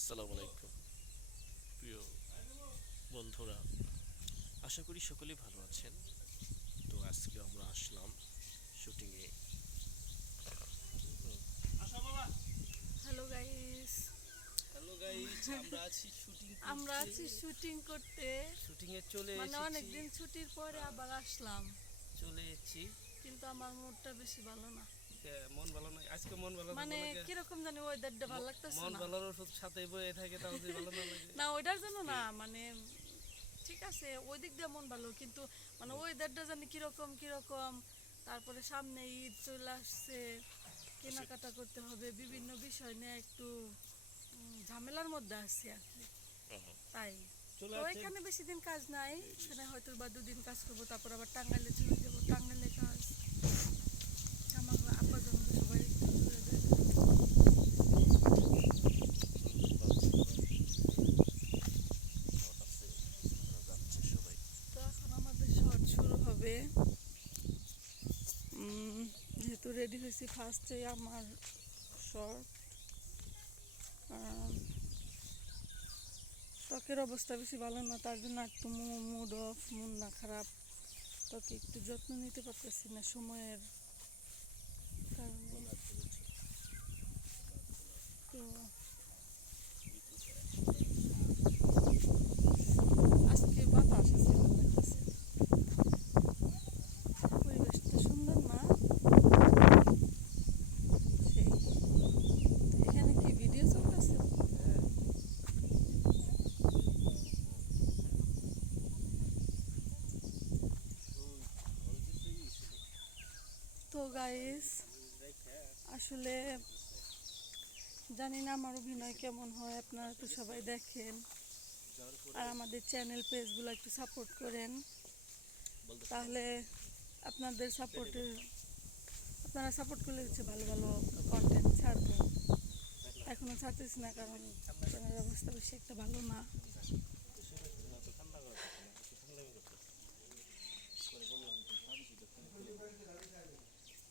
আসসালামু আলাইকুম প্রিয় বন্ধুরা, আশা করি সকলেই ভালো আছেন। তো আজকে আমরা আসলাম শুটিংয়ে। হ্যালো গাইস, হ্যালো গাইস, আমরা আছি শুটিং আমরা করতে। আছি শুটিং করতে। শুটিংয়ে চলে মানে এসেছি। অনেকদিন ছুটির পরে আবার আসলাম, চলে এসেছি। কিন্তু আমার মুডটা বেশি ভালো না। মন ভালো না আজকে, মন ভালো থাকবো মানে না। কিরকম জানি ওয়েদারটা ভালো লাগতেছে মন না। ভালোর ওষুধ সাথে বয়ে থাকে, তাও যদি ভালো না লাগে। না ওইটার জন্য না, মানে ঠিক আছে ওই দিক দিয়ে মন ভালো, কিন্তু মানে ওয়েদারটা জানি কিরকম কিরকম। তারপরে সামনে ঈদ চলে আসছে, কেনাকাটা করতে হবে, বিভিন্ন বিষয় নিয়ে একটু ঝামেলার মধ্যে আছি আর কি। তাই চলে তো আসছে। এখানে বেশি দিন কাজ নাই, এখানে হয়তো বা দুদিন কাজ করবো, তারপর আবার টাঙ্গাইলে চলে যাবো, টাঙ্গাইলে কাজ। আমার আব্বা যেমন সবাই একটু দূরে যায়। যাচ্ছে সবাই। তো এখন আমাদের শর্ট শুরু হবে। যেহেতু রেডি হয়েছি, ফার্স্টে আমার শর্ট। ত্বকের অবস্থা বেশি ভালো না, তার জন্য একটু মুড অফ, মন না খারাপ। ত্বকে একটু যত্ন নিতে পারতেছি না সময়ের কারণে। তো আজকে বাতাস আছে, ভালো লাগতেছে, পরিবেশটা সুন্দর না? সেই এখানে কি ভিডিও চলতেছে? তো গাইস, আসলে জানি না আমার অভিনয় কেমন হয়, আপনারা তো সবাই দেখেন, আর আমাদের চ্যানেল পেজগুলো একটু সাপোর্ট করেন। তাহলে আপনাদের সাপোর্টের, আপনারা সাপোর্ট করলে হচ্ছে ভালো ভালো কন্টেন্ট ছাড়বো। এখনও ছাড়তেছি না, কারণ চ্যানেলের অবস্থা বেশি একটা ভালো না।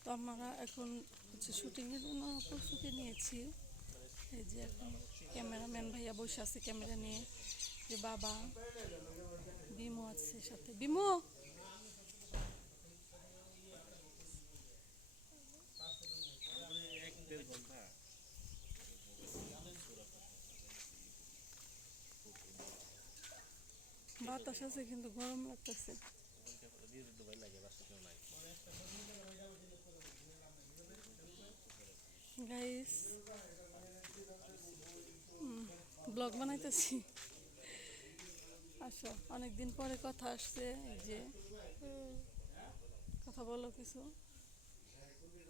তো আমরা এখন হচ্ছে শুটিংয়ের জন্য প্রস্তুতি নিয়েছি। এই যে এখন ক্যামেরাম্যান ভাইয়া বসে আছে ক্যামেরা নিয়ে, যে বাবা বিমু আছে সাথে। বিমু, বাতাস আছে কিন্তু গরম লাগতেছে গাইস। ব্লগ বানাইতেছি। আসো, অনেকদিন পরে কথা আসছে। এই যে কথা বলো কিছু।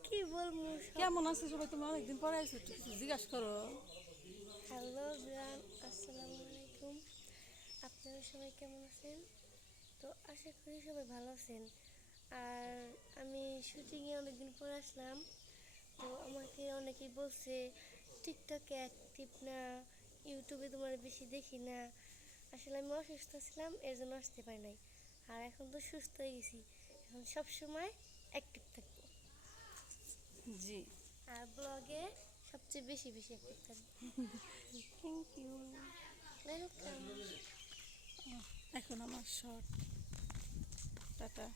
কি বলবো কেমন আছে সবাই? তুমি অনেকদিন পরে আইছো, একটু কিছু জিজ্ঞাসা করো। হ্যালো ব্রান, আসসালামু আলাইকুম। আপনারা সবাই কেমন আছেন? তো আশা করি সবাই ভালো আছেন। আর আমি শুটিংয়ে অনেকদিন পর আসলাম। তো আমাকে অনেকেই বলছে টিকটকে অ্যাক্টিভ না, ইউটিউবে তোমার বেশি দেখি না। আসলে আমি অসুস্থ ছিলাম, এর জন্য আসতে পারি নাই। আর এখন তো সুস্থ হয়ে গেছি, এখন সবসময় অ্যাক্টিভ থাকবো। জি, আর ব্লগে সবচেয়ে বেশি বেশি অ্যাক্টিভ থাকবো। Thank you. ওয়েলকাম। এখন আমার শর্ট, টাটা।